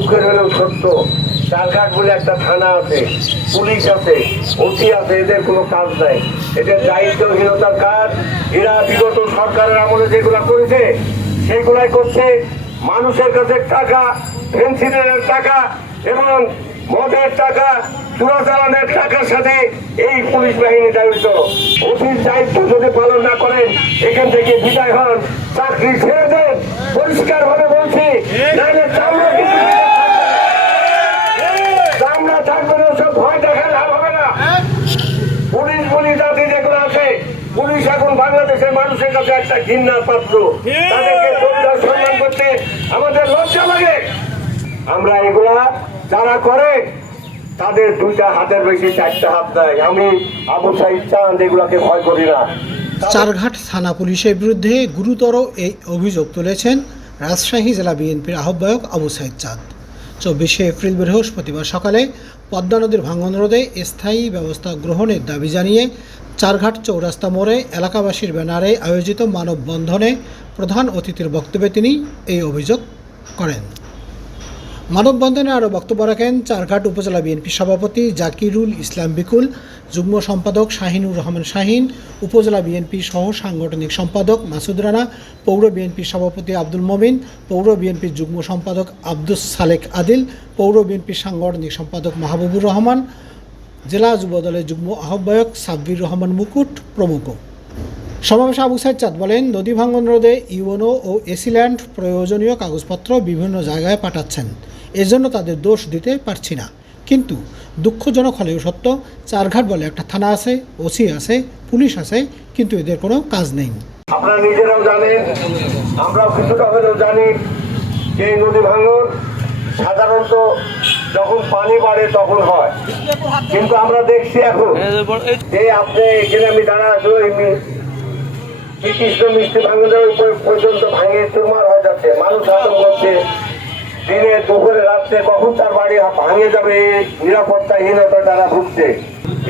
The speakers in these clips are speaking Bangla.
দুঃখের হলেও সত্য। চারঘাট বলে একটা থানা আছে, পুলিশ আছে, ওসি আছে, এদের কোনো কাজ নাই। এদের দায়িত্বহীনতার কাজ, এরা বিগত সরকারের আমলে যেগুলা করেছে, সেগুলাই করছে মানুষের কাছে টাকা পেন্সিলের টাকা এবং মদের টাকা, চোরাচালানের টাকার সাথে এই পুলিশ বাহিনী জড়িত। অফিস দায়িত্ব যদি পালন না করেন, এখান থেকে বিদায় হন। চাকরি ছেড়ে দেন পরিষ্কার ভাবে বলছি কিন্তু চামড়া থাকবে না সব ভয় দেখা লাভ হবে না। পুলিশ পুলিশ জাতি যেগুলো আছে পুলিশ এখন বাংলাদেশের মানুষের কাছে একটা ঘৃণার পাত্র। তাদেরকে শ্রদ্ধা সম্মান করতে আমাদের লজ্জা লাগে। আমরা এগুলা যারা করে তাদের দুইটা হাতের বেশি চারটা হাত দেয় আমি আবু সাইদ চাঁদ এগুলাকে ভয় করি না। চারঘাট থানা পুলিশের বিরুদ্ধে গুরুতর এই অভিযোগ তুলেছেন রাজশাহী জেলা বিএনপির আহ্বায়ক আবু সাইদ চাঁদ। চব্বিশে এপ্রিল বৃহস্পতিবার সকালে পদ্মা নদীর ভাঙন রোধে স্থায়ী ব্যবস্থা গ্রহণের দাবি জানিয়ে চারঘাট চৌরাস্তা মোড়ে এলাকাবাসীর ব্যানারে আয়োজিত মানববন্ধনে প্রধান অতিথির বক্তব্যে তিনি এই অভিযোগ করেন। মানববন্ধনে আরও বক্তব্য রাখেন চারঘাট উপজেলা বিএনপি সভাপতি জাকিরুল ইসলাম বিকুল, যুগ্ম সম্পাদক শাহিনুর রহমান শাহিন, উপজেলা বিএনপি সহ সাংগঠনিক সম্পাদক মাসুদ রানা, পৌর বিএনপি সভাপতি আব্দুল মমিন, পৌর বিএনপির যুগ্ম সম্পাদক আব্দুস সালেক আদিল, পৌর বিএনপির সাংগঠনিক সম্পাদক মাহবুবুর রহমান, জেলা যুবদলের যুগ্ম আহ্বায়ক সাব্বির রহমান মুকুট প্রমুখ। সমাবেশে আবু সাইদ চাঁদ বলেন, নদী ভাঙ্গন রোধে ইউনো ও এসিল্যান্ড প্রয়োজনীয় কাগজপত্র বিভিন্ন জায়গায় পাঠাচ্ছেন। এজন্য তাদের দোষ দিতে পারছি না। কিন্তু দুঃখজনক হলেও সত্য, চারঘাট বলে একটা থানা আছে, ওসি আছে, পুলিশ আছে, কিন্তু এদের কোনো কাজ নেই। আপনারা নিজেরাও জানেন, আমরাও কিছুটা হলেও জানি যে নদী ভাঙন সাধারণত যখন পানি বাড়ে তখন হয়। কিন্তু আমরা দেখছি এখন যে আপনি এখানে আমি দাঁড়া আছো শ্রীকৃষ্ণ মিষ্টি ভাঙনের উপর পর্যন্ত ভাঙে চুরমার হয়ে যাচ্ছে, মানুষ আতঙ্ক করছে দিনে, দুপুরে, রাত্রে কখন তার বাড়ি ভাঙে যাবে? নিরাপত্তাহীনতা তারা ভুগছে।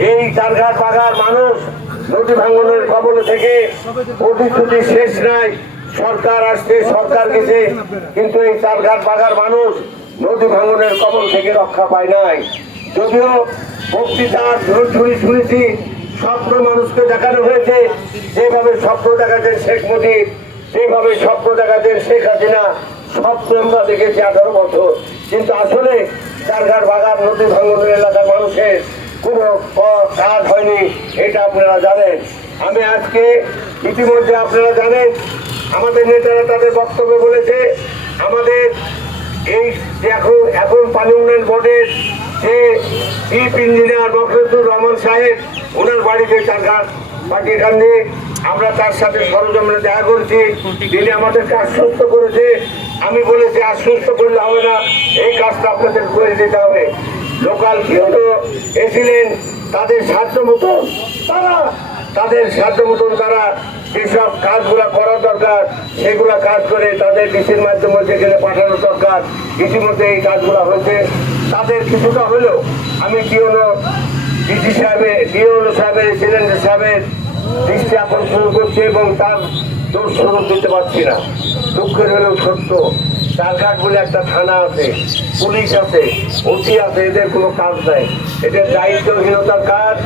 এই চারঘাট বাগার মানুষ নদী ভাঙনের কবলে থেকে প্রতিশ্রুতি শেষ নাই। সরকার আসছে, সরকার গেছে, কিন্তু এই চারঘাট বাগার মানুষ নদী ভাঙনের কবল থেকে রক্ষা পায় নাই। যদিও বক্তৃতার ঝুড়ি শুনেছি, স্বপ্ন মানুষকে দেখানো হয়েছে, যেভাবে স্বপ্ন দেখাচ্ছেন শেখ মুজিব, যেভাবে স্বপ্ন দেখাচ্ছেন শেখ হাসিনা স্বপ্ন আমরা দেখেছি আঠারো বছর। কিন্তু আসলে চারঘাট বাগান, নদী ভাঙনের এলাকার মানুষের কোনো কাজ হয়নি, এটা আপনারা জানেন। আমি আজকে ইতিমধ্যে আপনারা জানেন, আমাদের নেতারা তাদের বক্তব্য বলেছে, আমাদের এই এখন এখন পানি উন্নয়ন বোর্ডের যে চিফ ইঞ্জিনিয়ার মফরুদ্দুর রহমান সাহেব, ওনার বাড়িতে চারঘাট পার্টি এখানে আমরা তার সাথে সরজমিনে দেখা করেছি। তিনি আমাদেরকে আশ্বস্ত করেছে আমি বলেছি আশ্বস্ত করলে হবে না। এই কাজটা আপনাদের করে দিতে হবে। লোকাল কেউ এসেছিলেন তাদের সাধ্য মতো, তারা তাদের সাধ্য মতন তারা যেসব কাজগুলো করা দরকার, সেগুলো কাজ করে তাদের ডিসির মাধ্যমে যেখানে পাঠানো দরকার, ইতিমধ্যে এই কাজগুলো হয়েছে। তাদের কিছুটা হলেও আমি কিওনো ডিসি সাহেবের ডিওনো সাহেবের, সিলেন্ডার সাহেবের দৃষ্টি আকর্ষণ করছি এবং তার দিতে পারছি না। দুঃখের হলেও সত্য। বলে একটা থানা আছে, পুলিশ আছে, ওসি আছে, এদের কোনো কাজ নাই। এদের দায়িত্বহীনতার কাজ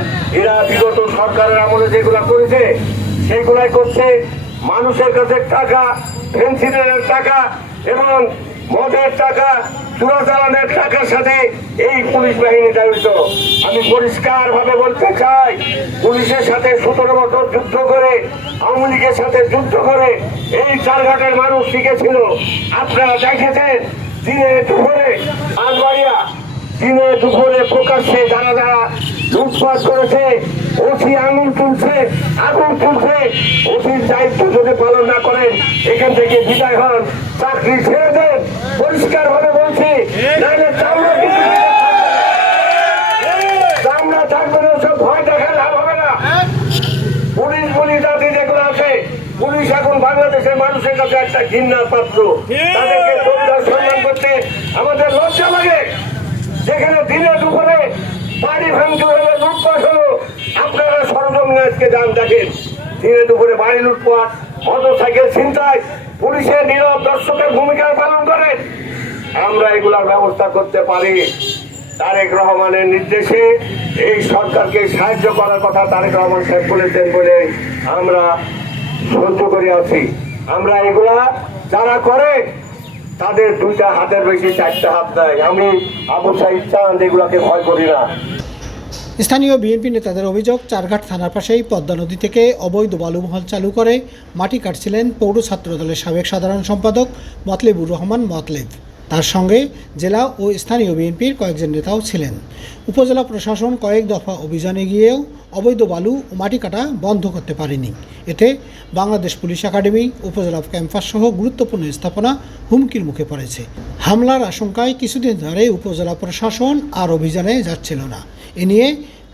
বিগত সরকারের যেগুলো করেছে, সেগুলাই করছে মানুষের কাছে টাকা পেন্সিলের টাকা এবং মদের টাকা, চোরাচালানের টাকার সাথে এই পুলিশ বাহিনী জড়িত। আমি পরিষ্কার ভাবে বলতে চাই, পুলিশের সাথে সতেরো বছর যুদ্ধ করে, আওয়ামী লীগের সাথে যুদ্ধ করে এই চারঘাটের মানুষ শিখেছিল। আপনারা দেখেছেন, দিনে দুপুরে আনবাড়িয়া দিনে দুপুরে প্রকাশ্যে যারা যারা লুটপাট করেছে, ওসি আঙুল তুলছে, আগুন তুলছে, ওসির দায়িত্ব যদি পালন না করেন, এখান থেকে বিদায় হন, চাকরি ছেড়ে দেন পরিষ্কার ভাবে বলছি নাহলে চামড়া কিন্তু চামড়া থাকবে না সব ভয় দেখা লাভ হবে না পুলিশ পুলিশ জাতি যেগুলো আছে পুলিশ এখন বাংলাদেশের মানুষের কাছে একটা ঘৃণার পাত্র তাদেরকে শ্রদ্ধা সম্মান করতে আমাদের লজ্জা লাগে। যেখানে দিনে দুপুরে বাড়ি ভাঙচুর হলো লুটপাট হলো আপনারা সরজমিনে আজকে যান দেখেন। দিনে দুপুরে বাড়ি লুটপাট মোটর সাইকেল ছিনতাই পুলিশের নীরব দর্শকের ভূমিকা পালন করে। আমরা এগুলার ব্যবস্থা করতে পারি। তারেক রহমানের নির্দেশে এই সরকারকে সাহায্য করার কথা তারেক রহমান সাহেব বলেছেন বলে আমরা সহ্য করে আছি। আমরা এগুলা যারা করে, তাদের দুইটা হাতের বেশি, চারটা হাত নাই। আমি আবু সাহিদ চান এগুলাকে ভয় করি না। স্থানীয় বিএনপি নেতাদের অভিযোগ, চারঘাট থানার পাশেই পদ্মা নদী থেকে অবৈধ বালুমহল চালু করে মাটি কাটছিলেন পৌর ছাত্রদলের সাবেক সাধারণ সম্পাদক মতলেবুর রহমান মতলেব। তার সঙ্গে জেলা ও স্থানীয় বিএনপির কয়েকজন নেতাও ছিলেন। উপজেলা প্রশাসন কয়েক দফা অভিযানে গিয়েও অবৈধ বালু ও মাটি কাটা বন্ধ করতে পারেনি। এতে বাংলাদেশ পুলিশ একাডেমি, উপজেলা ক্যাম্পাস সহ গুরুত্বপূর্ণ স্থাপনা হুমকির মুখে পড়েছে। হামলার আশঙ্কায় কিছুদিন ধরে উপজেলা প্রশাসন আর অভিযানে যাচ্ছিল না। এ নিয়ে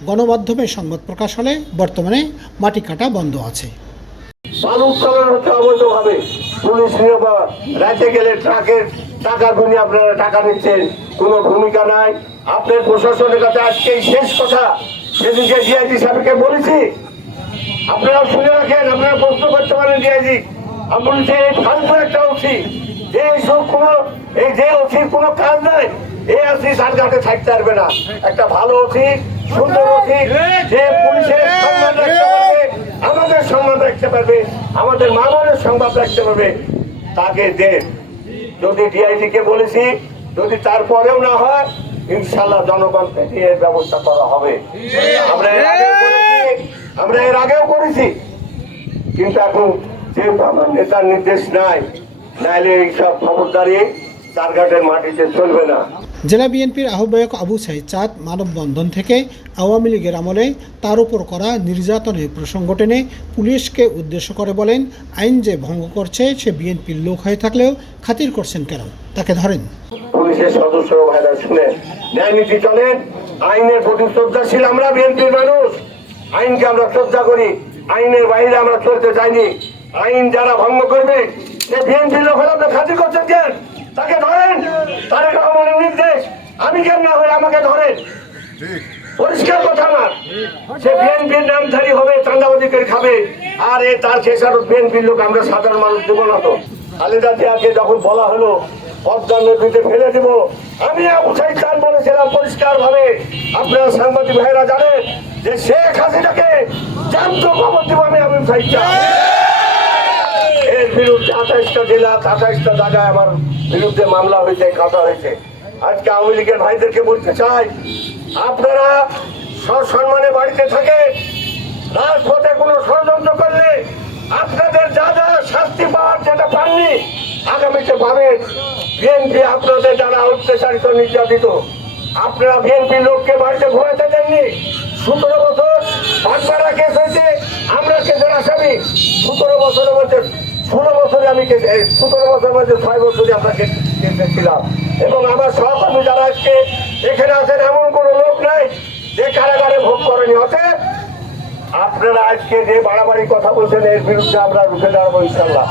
গণমাধ্যমে সংবাদ প্রকাশ হলে বর্তমানে মাটি কাটা বন্ধ আছে। বালু উত্তোলন হচ্ছে অবৈধভাবে। পুলিশ রাজ্যে গেলে ট্রাকের টাকা গুনি আপনারা টাকা নিচ্ছেন, কোনো ভূমিকা নাই। আপনার প্রশাসনের কাছে আজকে শেষ কথা সেদিনকে ডিআইজি সাহেবকে বলেছি। আপনারা শুনে রাখেন, আপনারা প্রশ্ন করতে পারেন ডিআইজি আমি বলছি, এই ফালতু একটা ওসি, যে এইসব কোনো, এই যে ওসির কোনো কাজ নাই এই ওসি সারঘাটে থাকতে পারবে না। একটা ভালো ওসি, সুন্দর ওসি, যে পুলিশের সম্মান রাখতে পারবে, আমাদের সম্মান রাখতে পারবে, আমাদের মা বোনের সংবাদ রাখতে পারবে, তাকে দেন। যদি ডিআইজি কে বলেছি, যদি তারপরেও না হয় ইনশাল্লাহ জনগণকে এর ব্যবস্থা করা হবে। আমরা এর আগেও করেছি, আমরা এর আগেও করেছি। কিন্তু এখন যেহেতু আমার নেতার নির্দেশ নাই, নাইলে এইসব খবরদারি তারঘাটের মাটিতে চলবে না। জেলা বিএনপির আহ্বায়ক আবু সাইদ চাঁদ মানববন্ধন থেকে আওয়ামী লীগের আমলে তার উপর করা নির্যাতনের প্রসঙ্গ টেনে পুলিশকে উদ্দেশ্য করে বলেন, আইন যে ভঙ্গ করছে, সে বিএনপির লোক হয়ে থাকলেও খাতির করছেন কেন? তাকে ধরেন। পুলিশের আইনের প্রতি শ্রদ্ধাশীল আমরা বিএনপির মানুষ। আইনকে আমরা শ্রদ্ধা করি, আইনের বাইরে আমরা চলতে চাইনি। আইন যারা ভঙ্গ করবে, সে বিএনপির লোক হলে আপনার খাতির করছেন কেন তাকে ধরেন। তারেক রহমানের নির্দেশ। আমি কেন না হয়ে আমাকে ধরেন। পরিষ্কার কথা না সে বিএনপির নামধারী হবে চান্দাবাজি করে খাবে। আর এ তার খেসারত বিএনপির লোক আমরা সাধারণ মানুষ দেবো না তো। খালেদা জিয়াকে যখন বলা হলো পদ্মা নদীতে ফেলে দেব আমি সাইদ খান বলেছিলাম পরিষ্কার ভাবে আপনারা সাংবাদিক ভাইরা জানেন যে শেখ হাসিনাকে জানত খবর দেবো আমি আবু সাইদ খান। এর বিরুদ্ধে আঠাইশটা জেলা আঠাইশটা জায়গায় আমার বিরুদ্ধে মামলা হয়েছে কথা হয়েছে। আজকে আওয়ামী লীগের ভাইদেরকে বলতে চাই, আপনারা সসম্মানে বাড়িতে থাকে রাজপথে কোনো ষড়যন্ত্র করলে আপনাদের যা যা শাস্তি পাওয়ার যেটা পাননি, আগামীতে পাবেন। বিএনপি আপনাদের যারা অত্যাচারিত, নির্যাতিত, আপনারা বিএনপি লোককে বাড়িতে ঘুমাতে দেননি। সতেরো বছর বাগবাড়া কেস হয়েছে, আমরা কেসের আসামি। সতেরো বছরের মধ্যে ষোলো আমি সতেরো বছর মধ্যে ছয় বছর আমরা ছিলাম এবং আমার সহকর্মী যারা আজকে এখানে আছেন, এমন কোনো লোক নাই যে কারাগারে ভোগ করেনি। অতএব আপনারা আজকে যে বাড়াবাড়ি কথা বলছেন, এর বিরুদ্ধে আমরা রুখে দাঁড়াবো ইনশাল্লাহ